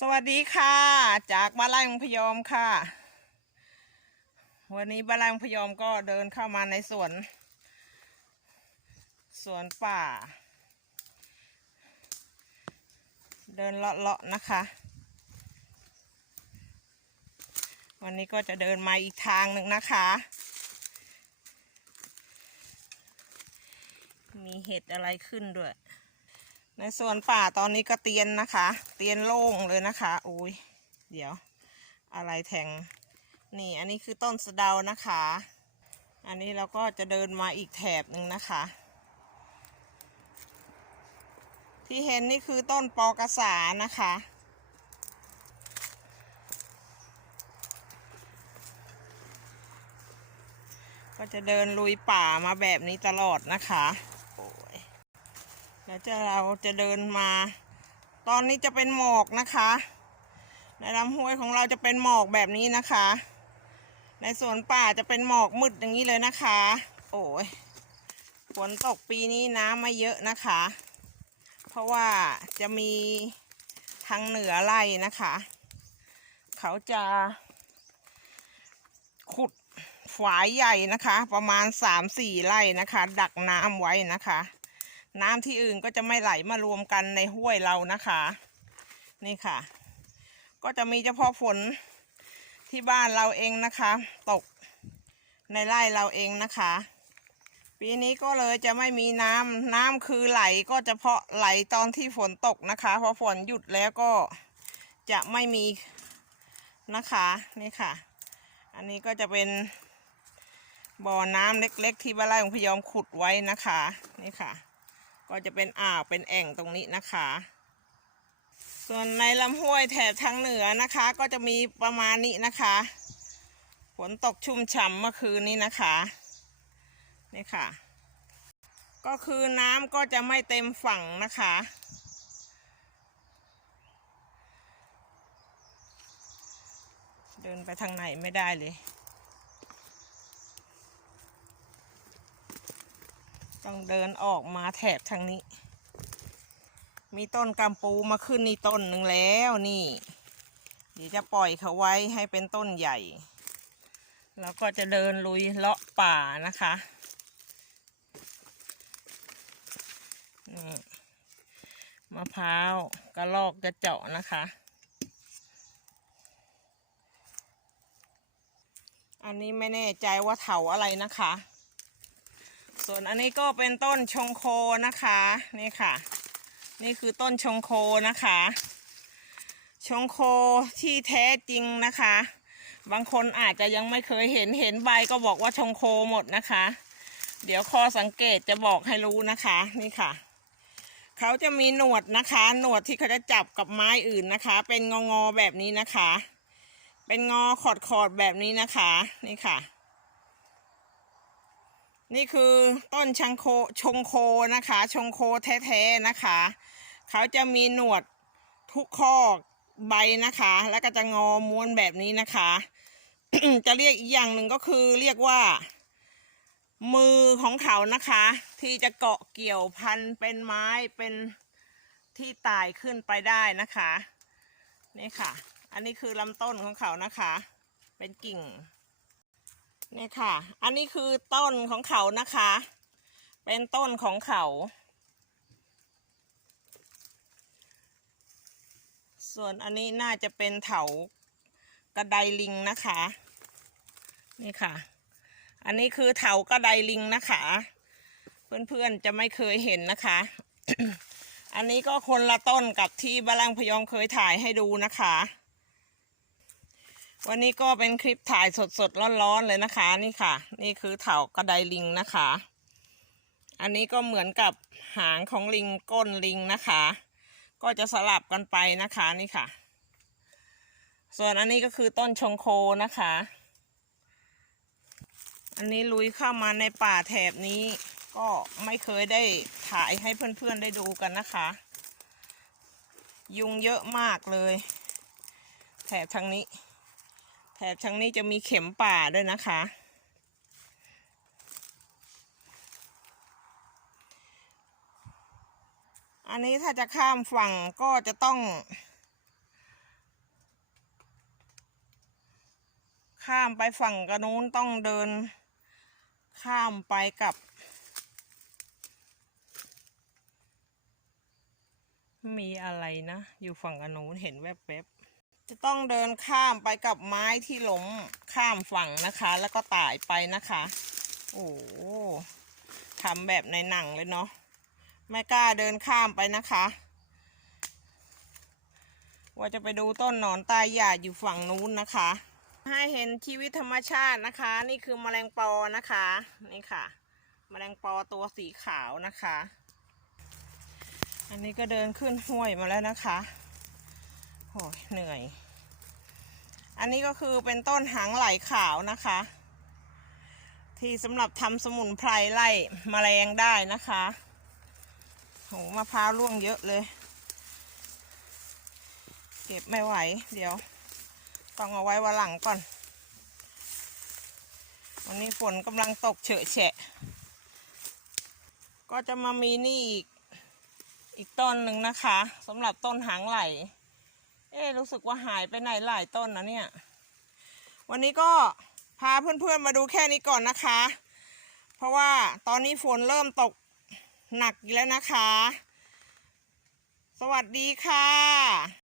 สวัสดีค่ะ จากบ้านไร่มังพยอมค่ะ วันนี้บ้านไร่มังพยอมก็เดินเข้ามาในสวน สวนป่า เดินเลาะๆนะคะ วันนี้ก็จะเดินมาอีกทางหนึ่งนะคะ มีเห็ดอะไรขึ้นด้วย ในสวนป่าตอนนี้ก็เตียนนะคะ เตียนโล่งเลยนะคะโอ้ยเดี๋ยว อะไรแทง นี่อันนี้คือต้นสะเดานะคะ อันนี้เราก็จะเดินมาอีกแถบหนึ่งนะคะ ที่เห็นนี่คือต้นปอกระสานะคะ ก็จะเดินลุยป่ามาแบบนี้ตลอดนะคะ แล้วจะเราจะเดินมา ตอนนี้จะเป็นหมอกนะคะในลำห้วยของเราจะเป็นหมอกแบบนี้นะคะ ในสวนป่าจะเป็นหมอกมืดอย่างนี้เลยนะคะ โอ้ยฝนตกปีนี้น้ำไม่เยอะนะคะ เพราะว่าจะมีทางเหนือไล่นะคะ เขาจะขุดฝายใหญ่นะคะ ประมาณสามสี่ไร่นะคะ ดักน้ำไว้นะคะ น้ำที่อื่นก็จะไม่ไหลมารวมกันในห้วยเรานะคะ นี่ค่ะ ก็จะมีเฉพาะฝนที่บ้านเราเองนะคะ ตกในไร่เราเองนะคะ ปีนี้ก็เลยจะไม่มีน้ำน้ำคือไหลก็เฉพาะไหลตอนที่ฝนตกนะคะพอฝนหยุดแล้วก็จะไม่มีนะคะนี่ค่ะ อันนี้ก็จะเป็นบ่อน้ำเล็ก ๆ ที่บ้านไร่ของพยอมขุดไว้นะคะ นี่ค่ะ ก็จะเป็นอ่าวเป็นแอ่งตรงนี้นะคะ ส่วนในลำห้วยแถบทางเหนือนะคะ ก็จะมีประมาณนี้นะคะฝนตกชุ่มฉ่ำเมื่อคืนนี้นะคะนี่ค่ะ ก็คือน้ำก็จะไม่เต็มฝั่งนะคะ เดินไปทางไหนไม่ได้เลย ต้องเดินออกมาแถบทางนี้ มีต้นกำปูมาขึ้นนี่ต้นหนึ่งแล้วนี่ เดี๋ยวจะปล่อยเขาไว้ให้เป็นต้นใหญ่ แล้วก็จะเดินลุยเลาะป่านะคะนี่มะพร้าวกระลอกกระเจาะนะคะ อันนี้ไม่แน่ใจว่าเถาอะไรนะคะ ส่วนอันนี้ก็เป็นต้นชงโคนะคะนี่ค่ะ นี่คือต้นชงโคนะคะ ชงโคที่แท้จริงนะคะ บางคนอาจจะยังไม่เคยเห็นเห็นใบก็บอกว่าชงโคหมดนะคะ เดี๋ยวคอสังเกตจะบอกให้รู้นะคะนี่ค่ะเขาจะมีหนวดนะคะ หนวดที่เขาจะจับกับไม้อื่นนะคะ เป็นงองอแบบนี้นะคะ เป็นงอขอดขอดแบบนี้นะคะ นี่ค่ะ นี่คือต้นชังโคชงโคนะคะ ชงโคแท้ๆนะคะ เขาจะมีหนวดทุกข้อใบนะคะ แล้วก็จะงอม้วนแบบนี้นะคะ จะเรียกอีกอย่างหนึ่งก็คือเรียกว่า มือของเขานะคะ ที่จะเกาะเกี่ยวพันเป็นไม้เป็นที่ตายขึ้นไปได้นะคะ นี่ค่ะ อันนี้คือลำต้นของเขานะคะ เป็นกิ่ง นี่ค่ะ อันนี้คือต้นของเขานะคะ เป็นต้นของเขา ส่วนอันนี้น่าจะเป็นเถากระไดลิงนะคะ นี่ค่ะ อันนี้คือเถากระไดลิงนะคะ เพื่อนๆจะไม่เคยเห็นนะคะ อันนี้ก็คนละต้นกับที่บาลังพยองเคยถ่ายให้ดูนะคะ วันนี้ก็เป็นคลิปถ่ายสดๆร้อนๆเลยนะคะ นี่ค่ะ นี่คือเถากระไดลิงนะคะ อันนี้ก็เหมือนกับหางของลิงก้นลิงนะคะ ก็จะสลับกันไปนะคะนี่ค่ะ ส่วนอันนี้ก็คือต้นชงโคนะคะ อันนี้ลุยเข้ามาในป่าแถบนี้ ก็ไม่เคยได้ถ่ายให้เพื่อนๆได้ดูกันนะคะ ยุงเยอะมากเลย แถบทางนี้ แถบทางนี้จะมีเข็มป่าด้วยนะคะ อันนี้ถ้าจะข้ามฝั่งก็จะต้อง ข้ามไปฝั่งกระนู้นต้องเดิน ข้ามไปกับ มีอะไรนะ อยู่ฝั่งกระนู้นเห็นแวบๆ จะต้องเดินข้ามไปกับไม้ที่ล้มข้ามฝั่งนะคะ แล้วก็ต่ายไปนะคะ โอ้ทำแบบในหนังเลยเนาะไม่กล้าเดินข้ามไปนะคะ ว่าจะไปดูต้นหนอนตายหญ้าอยู่ฝั่งนู้นนะคะ ให้เห็นชีวิตธรรมชาตินะคะ นี่คือแมลงปอนะคะนี่ค่ะแมลงปอตัวสีขาวนะคะ อันนี้ก็เดินขึ้นห้วยมาแล้วนะคะ โอ้ยเหนื่อย อันนี้ก็คือเป็นต้นหางไหลขาวนะคะ ที่สำหรับทำสมุนไพรไล่แมลงได้นะคะโหมะพร้าวร่วงเยอะเลย เก็บไม่ไหว เดี๋ยว ต้องเอาไว้วันหลังก่อน วันนี้ฝนกำลังตกเฉอะแฉะ ก็จะมามีนี่อีกอีกต้นหนึ่งนะคะสำหรับต้นหางไหล เอ๊รู้สึกว่าหายไปไหนหลายต้นนะเนี่ย วันนี้ก็พาเพื่อนๆมาดูแค่นี้ก่อนนะคะ เพราะว่าตอนนี้ฝนเริ่มตกหนักแล้วนะคะ สวัสดีค่ะ